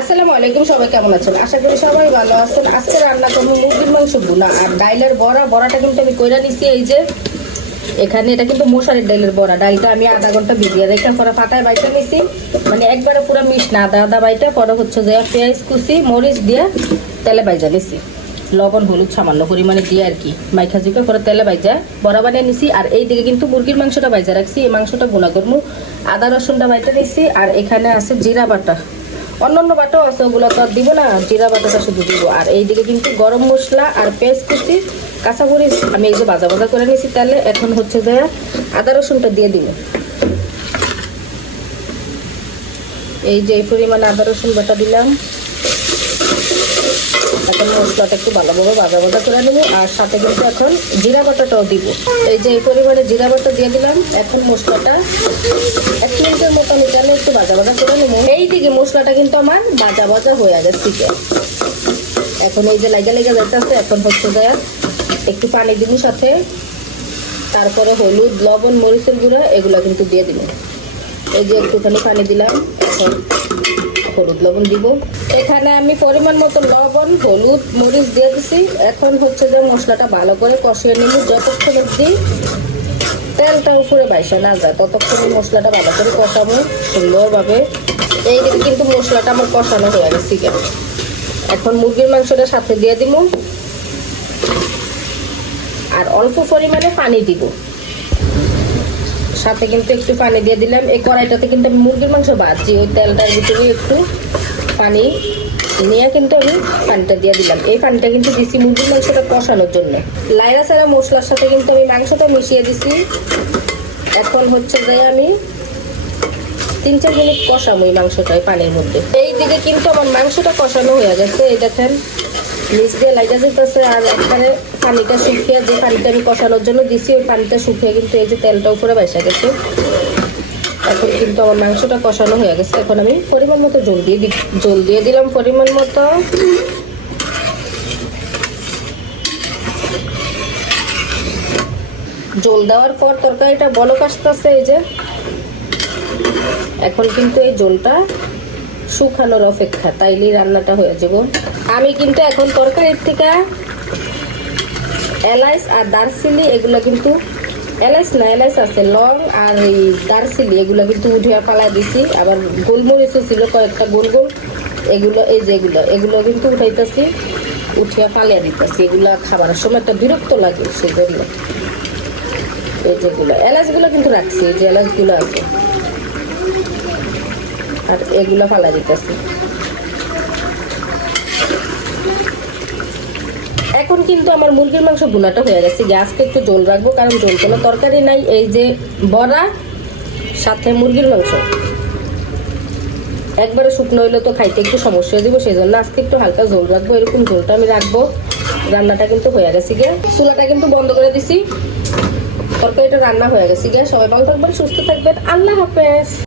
আসসালামু আলাইকুম, সবাই কেমন আছেন? আশা করি সবাই ভালো আছেন। আজকে রান্না করবো মুরগির মাংস ভুনা আর ডাইলের বড়া। বড়াটা কিন্তু আমি কইরা নিছি, এই যে এখানে এটা কিন্তু মশারির ডাইলের বড়া। ডালটা আমি আধা ঘন্টা ভিজিয়ে রেখে পরে পাতায় বাইটা নিছি, মানে একবারে পুরো মিশ না, আদা আদা বাইটা। পরে হচ্ছে যে পেঁয়াজ কুচি মরিচ দিয়ে তেলে বাইজা নিছি, লবণ হলুদ সামান্য পরিমাণে দিয়ে আর কি মাইখা জিপে পরে তেলে বাইজা বড়া বানিয়ে নিছি। আর এই দিকে কিন্তু মুরগির মাংসটা বাইজা রাখছি, এই মাংসটা ভুনা করবো। আদা রসুনটা বাইটা নিছি আর এখানে আছে জিরা বাটা, অন্যান্য বাটাও আছে, ওগুলো তো আর দিব না, জিরা বাটাটা শুধু দিব। আর এইদিকে কিন্তু গরম মশলা আর পেঁয়াজ কুচি কাঁচামরিচ আমি এই যে ভাজা ভাজা করে নিয়েছি তেলে। এখন হচ্ছে যে আদা রসুনটা দিয়ে দিব, এই যে এই পরিমাণে আদা রসুন বাটা দিলাম। এখন মশলাটা একটু ভালোভাবে ভাজা ভাজা করে নেবো। আর সাথে কিন্তু এখন জিরা বাটাটাও দিব, এই যে এই পরিমাণে জিরা বাটা দিয়ে দিলাম। এখন মশলাটা 1 মিনিটের মতো আমি তেলে একটু ভাজা ভাজা করে নেবো। এইদিকে মশলাটা কিন্তু আমার ভাজা ভাজা হয়ে গেছে। এখন এই যে লাগা লেগে যাইতেছে, এখন হচ্ছে যে একটু পানি দিব সাথে, তারপরে হলুদ লবণ মরিচের গুঁড়া এগুলো কিন্তু দিয়ে দিব। এই যে একটুখানি পানি দিলাম, এখন হলুদ লবণ দিব। এখানে আমি পরিমাণ মতো লবণ হলুদ মরিচ দিয়ে দিছি। এখন হচ্ছে যে মশলাটা ভালো করে কষিয়ে নিব, যতক্ষণ অবধি তেলটা উপরে বাইসা না যায় ততক্ষণ মশলাটা ভালো করে কষাবো সুন্দরভাবে। এইদিকে কিন্তু মশলাটা আমার কষানো হয়ে গেছে। এখন মুরগির মাংসটা সাথে দিয়ে দিব আর অল্প পরিমাণে পানি দিব, সাথে কিন্তু একটু পানি দিয়ে দিলাম। এই কড়াইটাতে কিন্তু আমি মুরগির মাংস ভাজছি, ওই তেলটার ভিতরে একটু পানি নিয়ে কিন্তু আমি পানিটা দিয়ে দিলাম। এই পানিটা কিন্তু দিছি মুরগির মাংসটা কষানোর জন্য। লাইরা সারা মশলার সাথে কিন্তু আমি মাংসটা মিশিয়ে দিছি। এখন হচ্ছে যে আমি 3-4 মিনিট কষাবো এই মাংসটা পানির মধ্যে। এই দিকে কিন্তু আমার মাংসটা কষানো হয়ে গেছে, এই দেখেন নিচ দিয়ে লাগা যেতেছে। আর এখানে পানিটা শুকিয়ে, যে পানিটা আমি কষানোর জন্য দিছি ওই পানিটা শুকিয়ে কিন্তু এই যে তেলটা উপরে বাইসা গেছে। এখন কিন্তু আমার মাংসটা কষানো হয়ে গেছে। এখন আমি পরিমাণ মতো জল দিয়ে দিলাম পরিমাণ মতো। জল দেওয়ার পর তরকারিটা বলক আসতেছে, এই যে এখন কিন্তু এই জলটা শুকানোর অপেক্ষা, তাইলেই রান্নাটা হয়ে যাব। আমি কিন্তু এখন তরকারির থেকে এলাচ আর দারচিনি এগুলো কিন্তু, এলাচ আছে, লং আর এই দারচিনি এগুলো কিন্তু উঠিয়ে ফালাই দিছি। আবার গোলমরিচও ছিল কয়েকটা গোল গোল, এগুলো এই যে এগুলো কিন্তু উঠাইতেছি, উঠিয়ে ফালিয়ে দিতেছি। এগুলো খাবারের সময় একটা বিরক্ত লাগে, সেই জন্য এই যেগুলো এলাচগুলো কিন্তু রাখছি, এই যে এলাচগুলো আছে, আর এগুলো ফালাই দিতেছি। এখন কিন্তু আমার মুরগির মাংস ভুনাটা হয়ে গেছে। গ্যাসকে একটু জল রাখবো, কারণ জল কোনো তরকারি নাই। এই যে বড়া সাথে মুরগির মাংস একবারে শুকনো হইলে তো খাইতে একটু সমস্যা হয়ে যাবো, সেই জন্য আজকে একটু হালকা ঝোল রাখবো। এরকম ঝোলটা আমি রাখবো। রান্নাটা কিন্তু হয়ে গেছে গিয়ে, চুলাটা কিন্তু বন্ধ করে দিছি, তরকারিটা রান্না হয়ে গেছে গিয়ে। সবাই ভালো থাকবেন, সুস্থ থাকবেন, আল্লাহ হাফেজ।